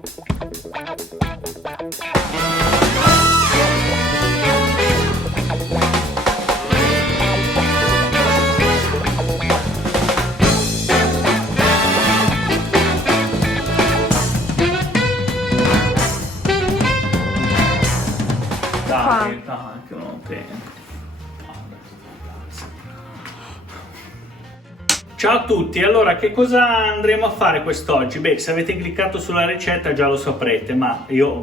Dai, che non ho tempo. Ciao a tutti, allora che cosa andremo a fare quest'oggi? Beh, se avete cliccato sulla ricetta già lo saprete, ma io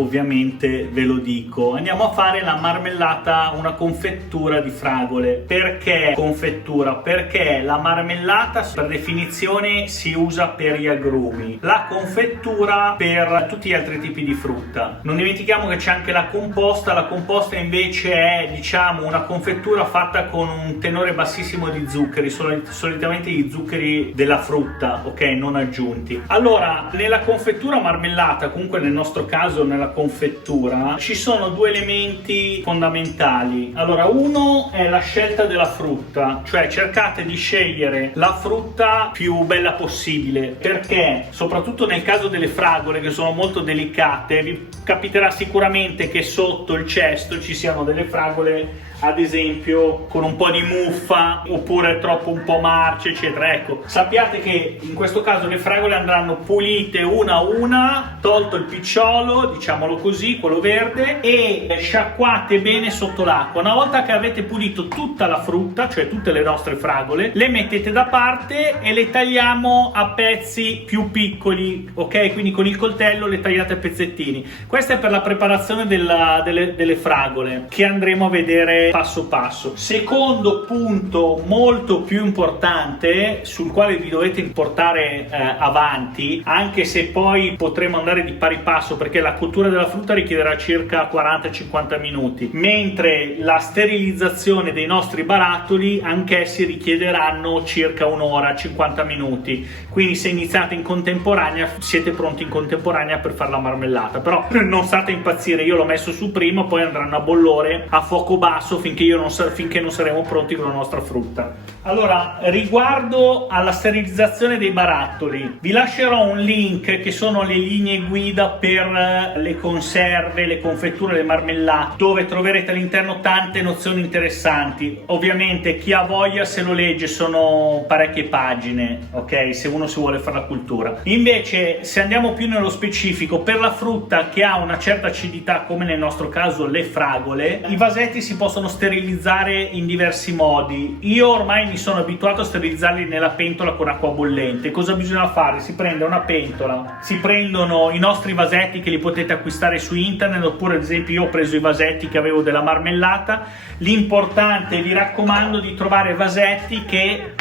ovviamente ve lo dico. Andiamo a fare la marmellata, una confettura di fragole. Perché confettura? Perché la marmellata per definizione si usa per gli agrumi, la confettura per tutti gli altri tipi di frutta. Non dimentichiamo che c'è anche la composta invece è, diciamo, una confettura fatta con un tenore bassissimo di zuccheri, solitamente gli zuccheri della frutta, ok, non aggiunti. Allora, nella confettura marmellata, comunque nel nostro caso nella confettura, ci sono due elementi fondamentali. Allora, uno è la scelta della frutta, cioè cercate di scegliere la frutta più bella possibile, perché soprattutto nel caso delle fragole, che sono molto delicate, vi capiterà sicuramente che sotto il cesto ci siano delle fragole, ad esempio con un po' di muffa oppure troppo un po' marce, eccetera. Ecco, sappiate che in questo caso le fragole andranno pulite una a una, tolto il picciolo, diciamolo così, quello verde, e sciacquate bene sotto l'acqua. Una volta che avete pulito tutta la frutta, cioè tutte le nostre fragole, le mettete da parte e le tagliamo a pezzi più piccoli, ok? Quindi con il coltello le tagliate a pezzettini. Questa è per la preparazione delle fragole, che andremo a vedere passo passo. Secondo punto molto più importante, sul quale vi dovete portare avanti, anche se poi potremo andare di pari passo, perché la cottura della frutta richiederà circa 40-50 minuti, mentre la sterilizzazione dei nostri barattoli anch'essi richiederanno circa un'ora, 50 minuti. Quindi se iniziate in contemporanea siete pronti in contemporanea per fare la marmellata, però non state a impazzire, io l'ho messo su prima, poi andranno a bollore a fuoco basso finché non saremo pronti con la nostra frutta. Allora, riguardo alla sterilizzazione dei barattoli, vi lascerò un link che sono le linee guida per le conserve, le confetture, le marmellate, dove troverete all'interno tante nozioni interessanti. Ovviamente chi ha voglia se lo legge, sono parecchie pagine, ok? Se uno si vuole fare la cultura. Invece, se andiamo più nello specifico, per la frutta che ha una certa acidità, come nel nostro caso le fragole, i vasetti si possono sterilizzare in diversi modi. Io ormai mi sono abituato a sterilizzarli nella pentola con acqua bollente. Cosa bisogna fare? Si prende una pentola, si prendono i nostri vasetti che li potete acquistare su internet, oppure ad esempio io ho preso i vasetti che avevo della marmellata. L'importante, vi raccomando, di trovare vasetti che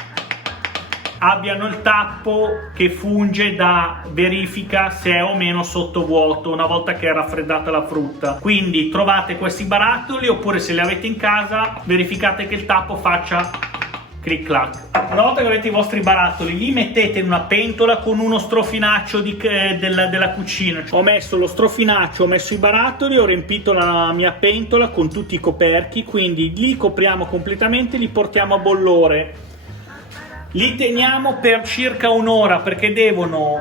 abbiano il tappo che funge da verifica se è o meno sottovuoto una volta che è raffreddata la frutta. Quindi trovate questi barattoli, oppure se li avete in casa verificate che il tappo faccia clic clac. Una volta che avete i vostri barattoli, li mettete in una pentola con uno strofinaccio della cucina. Ho messo lo strofinaccio, ho messo i barattoli, ho riempito la mia pentola con tutti i coperchi, quindi li copriamo completamente, li portiamo a bollore. Li teniamo per circa un'ora, perché devono,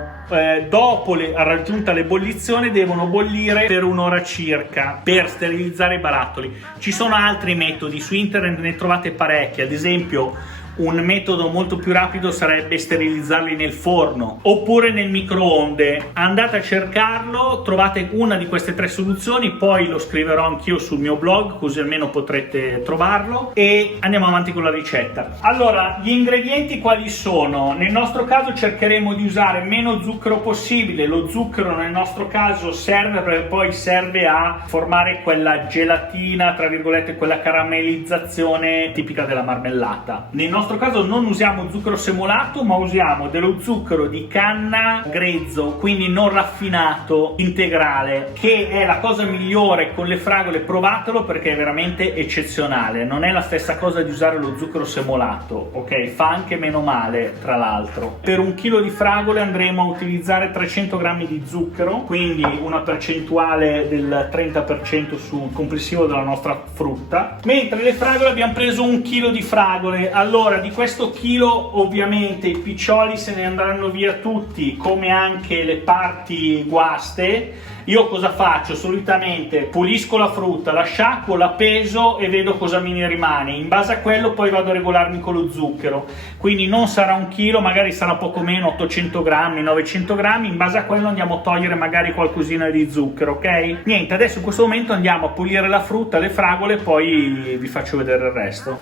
dopo raggiunta l'ebollizione, devono bollire per un'ora circa per sterilizzare i barattoli. Ci sono altri metodi, su internet ne trovate parecchi, ad esempio un metodo molto più rapido sarebbe sterilizzarli nel forno oppure nel microonde. Andate a cercarlo, trovate una di queste tre soluzioni, poi lo scriverò anch'io sul mio blog, così almeno potrete trovarlo, e andiamo avanti con la ricetta. Allora, gli ingredienti quali sono? Nel nostro caso cercheremo di usare meno zucchero possibile. Lo zucchero nel nostro caso serve perché poi serve a formare quella gelatina, tra virgolette, quella caramellizzazione tipica della marmellata. Nel nostro caso non usiamo zucchero semolato, ma usiamo dello zucchero di canna grezzo, quindi non raffinato, integrale, che è la cosa migliore con le fragole. Provatelo perché è veramente eccezionale. Non è la stessa cosa di usare lo zucchero semolato, ok? Fa anche meno male, tra l'altro. Per un chilo di fragole andremo a utilizzare 300 grammi di zucchero, quindi una percentuale del 30% sul complessivo della nostra frutta. Mentre le fragole, abbiamo preso un chilo di fragole. Allora Allora, di questo chilo ovviamente i piccioli se ne andranno via tutti, come anche le parti guaste. Io cosa faccio? Solitamente pulisco la frutta, la sciacquo, la peso e vedo cosa mi ne rimane. In base a quello poi vado a regolarmi con lo zucchero. Quindi non sarà un chilo, magari sarà poco meno, 800 grammi, 900 grammi. In base a quello andiamo a togliere magari qualcosina di zucchero, ok? Niente, adesso in questo momento andiamo a pulire la frutta, le fragole e poi vi faccio vedere il resto.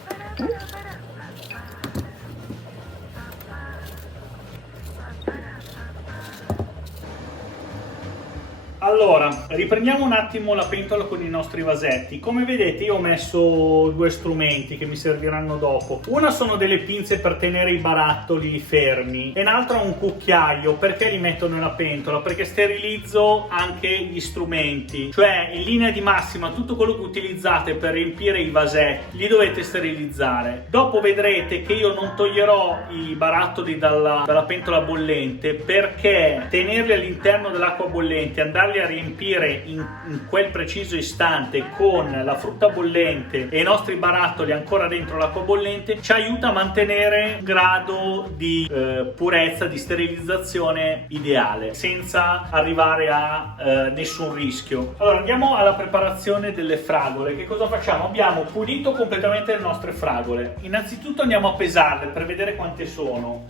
Allora, riprendiamo un attimo la pentola con i nostri vasetti. Come vedete io ho messo due strumenti che mi serviranno dopo. Una sono delle pinze per tenere i barattoli fermi e l'altra un cucchiaio. Perché li metto nella pentola? Perché sterilizzo anche gli strumenti. Cioè, in linea di massima, tutto quello che utilizzate per riempire i vasetti li dovete sterilizzare. Dopo vedrete che io non toglierò i barattoli dalla pentola bollente, perché tenerli all'interno dell'acqua bollente, andarli a riempire in quel preciso istante con la frutta bollente e i nostri barattoli ancora dentro l'acqua bollente ci aiuta a mantenere un grado di purezza, di sterilizzazione ideale senza arrivare a nessun rischio. Allora andiamo alla preparazione delle fragole. Che cosa facciamo? Abbiamo pulito completamente le nostre fragole. Innanzitutto andiamo a pesarle per vedere quante sono.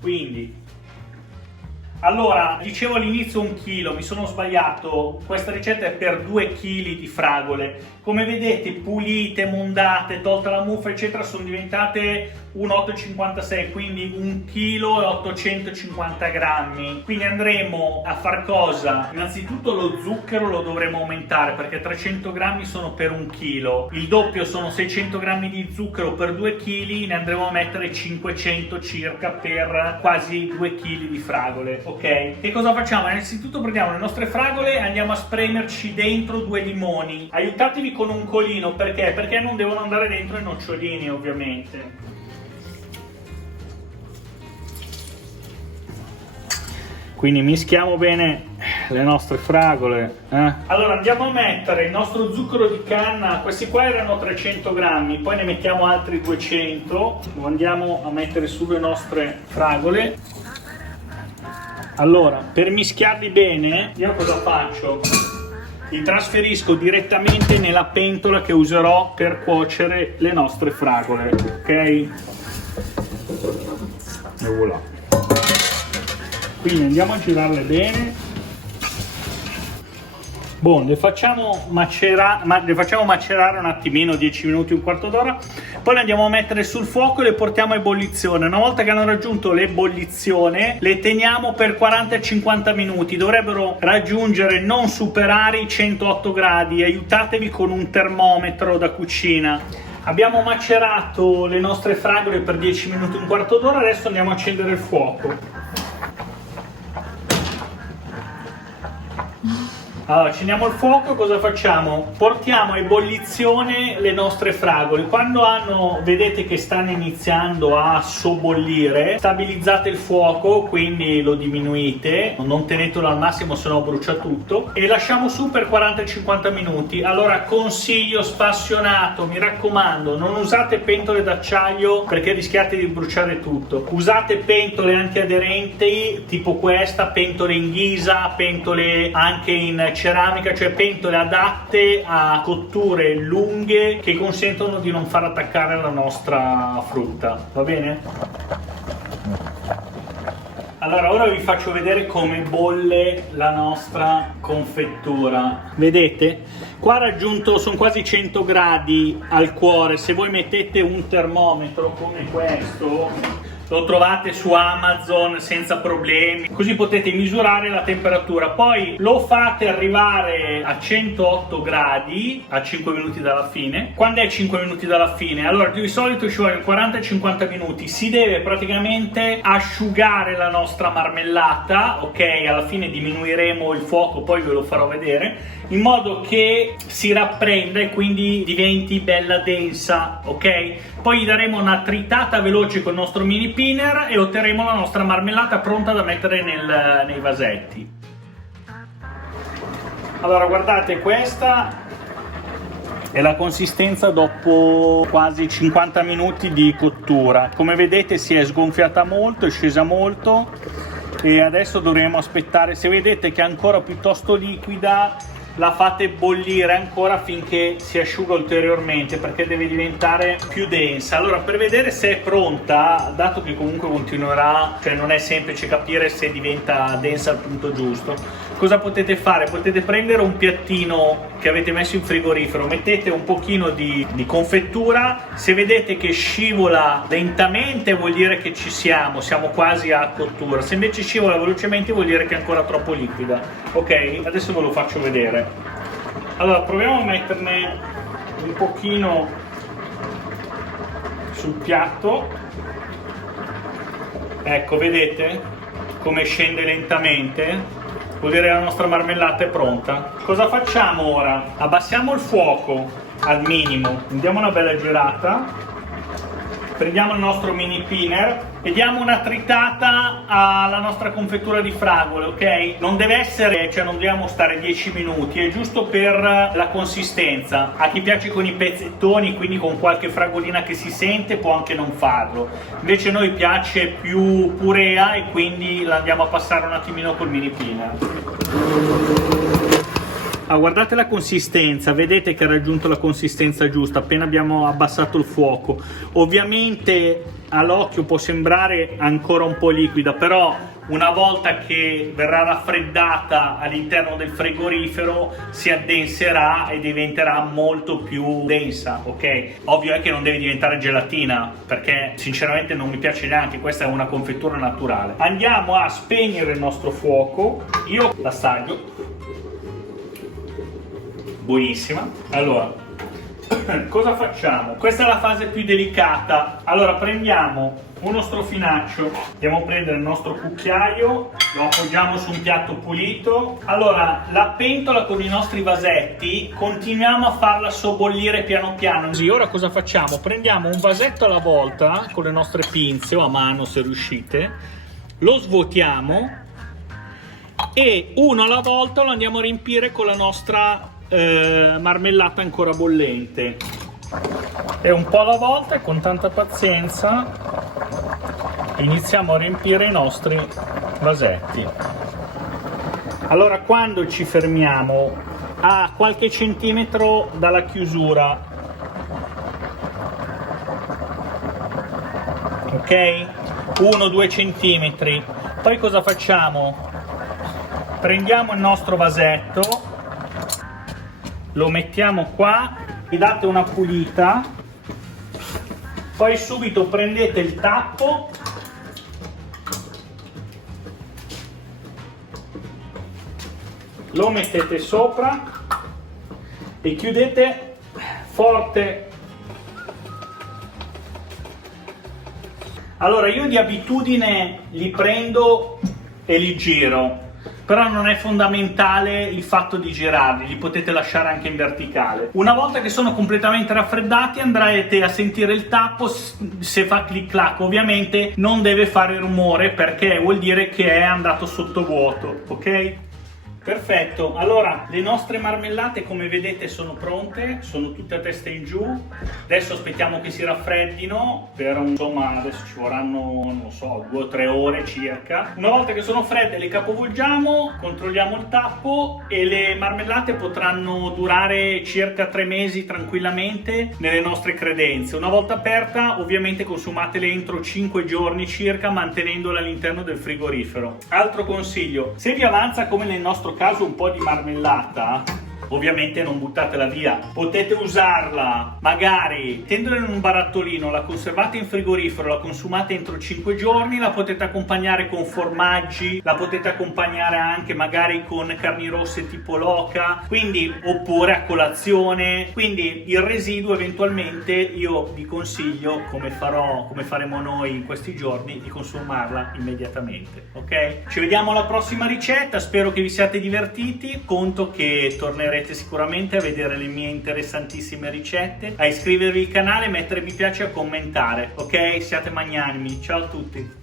Quindi allora, dicevo all'inizio 1 chilo, mi sono sbagliato, questa ricetta è per 2 kg di fragole. Come vedete, pulite, mondate, tolta la muffa, eccetera, sono diventate 1,856, quindi 1 chilo e 850 grammi. Quindi andremo a far cosa? Innanzitutto lo zucchero lo dovremo aumentare, perché 300 grammi sono per 1 chilo. Il doppio sono 600 grammi di zucchero per 2 kg, ne andremo a mettere 500 circa per quasi 2 kg di fragole. Ok, che cosa facciamo? Innanzitutto prendiamo le nostre fragole e andiamo a spremerci dentro 2 limoni. Aiutatevi con un colino, perché? Perché non devono andare dentro i nocciolini, ovviamente. Quindi mischiamo bene le nostre fragole. Allora andiamo a mettere il nostro zucchero di canna. Questi qua erano 300 grammi, poi ne mettiamo altri 200. Lo andiamo a mettere sulle nostre fragole. Allora, per mischiarli bene, io cosa faccio? Li trasferisco direttamente nella pentola che userò per cuocere le nostre fragole, ok? E voilà. Quindi andiamo a girarle bene. Buon, le facciamo macerare un attimino, 10 minuti, un quarto d'ora. Poi le andiamo a mettere sul fuoco e le portiamo a ebollizione. Una volta che hanno raggiunto l'ebollizione, le teniamo per 40-50 minuti. Dovrebbero raggiungere, non superare i 108 gradi. Aiutatevi con un termometro da cucina. Abbiamo macerato le nostre fragole per 10 minuti, un quarto d'ora. Adesso andiamo a accendere il fuoco. Allora, accendiamo il fuoco, cosa facciamo? Portiamo a ebollizione le nostre fragole. Quando vedete che stanno iniziando a sobbollire, stabilizzate il fuoco, quindi lo diminuite, non tenetelo al massimo, sennò brucia tutto, e lasciamo su per 40-50 minuti. Allora, consiglio spassionato, mi raccomando, non usate pentole d'acciaio perché rischiate di bruciare tutto. Usate pentole antiaderenti, tipo questa, pentole in ghisa, pentole anche in ceramica, cioè pentole adatte a cotture lunghe che consentono di non far attaccare la nostra frutta, va bene? Allora ora vi faccio vedere come bolle la nostra confettura. Vedete? Qua raggiunto, sono quasi 100 gradi al cuore. Se voi mettete un termometro come questo, lo trovate su Amazon senza problemi, così potete misurare la temperatura. Poi lo fate arrivare a 108 gradi a 5 minuti dalla fine. Quando è 5 minuti dalla fine? Allora di solito ci vogliono 40-50 minuti. Si deve praticamente asciugare la nostra marmellata, ok? Alla fine diminuiremo il fuoco, poi ve lo farò vedere, in modo che si rapprenda e quindi diventi bella densa, ok? Poi gli daremo una tritata veloce con il nostro mini pinner e otterremo la nostra marmellata pronta da mettere nei vasetti. Allora guardate, questa è la consistenza dopo quasi 50 minuti di cottura. Come vedete si è sgonfiata molto, è scesa molto e adesso dovremo aspettare. Se vedete che è ancora piuttosto liquida, la fate bollire ancora finché si asciuga ulteriormente, perché deve diventare più densa. Allora, per vedere se è pronta, dato che comunque continuerà, cioè non è semplice capire se diventa densa al punto giusto, cosa potete fare? Potete prendere un piattino che avete messo in frigorifero, mettete un pochino di confettura, se vedete che scivola lentamente vuol dire che siamo quasi a cottura, se invece scivola velocemente vuol dire che è ancora troppo liquida. Ok, adesso ve lo faccio vedere. Allora, proviamo a metterne un pochino sul piatto. Ecco, vedete come scende lentamente? Vuol dire che la nostra marmellata è pronta. Cosa facciamo ora? Abbassiamo il fuoco al minimo, diamo una bella girata, prendiamo il nostro mini pinner e diamo una tritata alla nostra confettura di fragole, ok? Non deve essere, cioè non dobbiamo stare 10 minuti, è giusto per la consistenza. A chi piace con i pezzettoni, quindi con qualche fragolina che si sente, può anche non farlo. Invece a noi piace più purea e quindi la andiamo a passare un attimino col mini pinner. Ah, guardate la consistenza, vedete che ha raggiunto la consistenza giusta appena abbiamo abbassato il fuoco. Ovviamente all'occhio può sembrare ancora un po' liquida, però una volta che verrà raffreddata all'interno del frigorifero si addenserà e diventerà molto più densa, ok? Ovvio è che non deve diventare gelatina, perché sinceramente non mi piace neanche, questa è una confettura naturale. Andiamo a spegnere il nostro fuoco, io l'assaggio. Buonissima. Allora, cosa facciamo? Questa è la fase più delicata. Allora, prendiamo uno strofinaccio, andiamo a prendere il nostro cucchiaio, lo appoggiamo su un piatto pulito. Allora, la pentola con i nostri vasetti continuiamo a farla sobbollire piano piano. Così, ora cosa facciamo? Prendiamo un vasetto alla volta con le nostre pinze o a mano se riuscite, lo svuotiamo e uno alla volta lo andiamo a riempire con la nostra marmellata ancora bollente, e un po' alla volta e con tanta pazienza iniziamo a riempire i nostri vasetti. Allora, quando ci fermiamo a qualche centimetro dalla chiusura, ok? 1-2 centimetri. Poi cosa facciamo? Prendiamo il nostro vasetto, lo mettiamo qua, vi date una pulita, poi subito prendete il tappo, lo mettete sopra e chiudete forte. Allora, io di abitudine li prendo e li giro, però non è fondamentale il fatto di girarli, li potete lasciare anche in verticale. Una volta che sono completamente raffreddati andrete a sentire il tappo, se fa clic clac ovviamente non deve fare rumore, perché vuol dire che è andato sottovuoto, ok? Perfetto, allora le nostre marmellate come vedete sono pronte, sono tutte a testa in giù. Adesso aspettiamo che si raffreddino per insomma adesso ci vorranno, non lo so, 2 o 3 ore circa. Una volta che sono fredde le capovolgiamo, controlliamo il tappo e le marmellate potranno durare circa 3 mesi tranquillamente nelle nostre credenze. Una volta aperta ovviamente consumatele entro 5 giorni circa, mantenendola all'interno del frigorifero. Altro consiglio: se vi avanza come nel nostro caso un po' di marmellata, ovviamente non buttatela via, potete usarla, magari mettendole in un barattolino, la conservate in frigorifero, la consumate entro 5 giorni, la potete accompagnare con formaggi, la potete accompagnare anche magari con carni rosse tipo l'oca, quindi oppure a colazione. Quindi il residuo eventualmente io vi consiglio, come faremo noi in questi giorni, di consumarla immediatamente, ok? Ci vediamo alla prossima ricetta, spero che vi siate divertiti, conto che tornerete sicuramente a vedere le mie interessantissime ricette, a iscrivervi al canale, mettere mi piace e a commentare, ok? Siate magnanimi, ciao a tutti!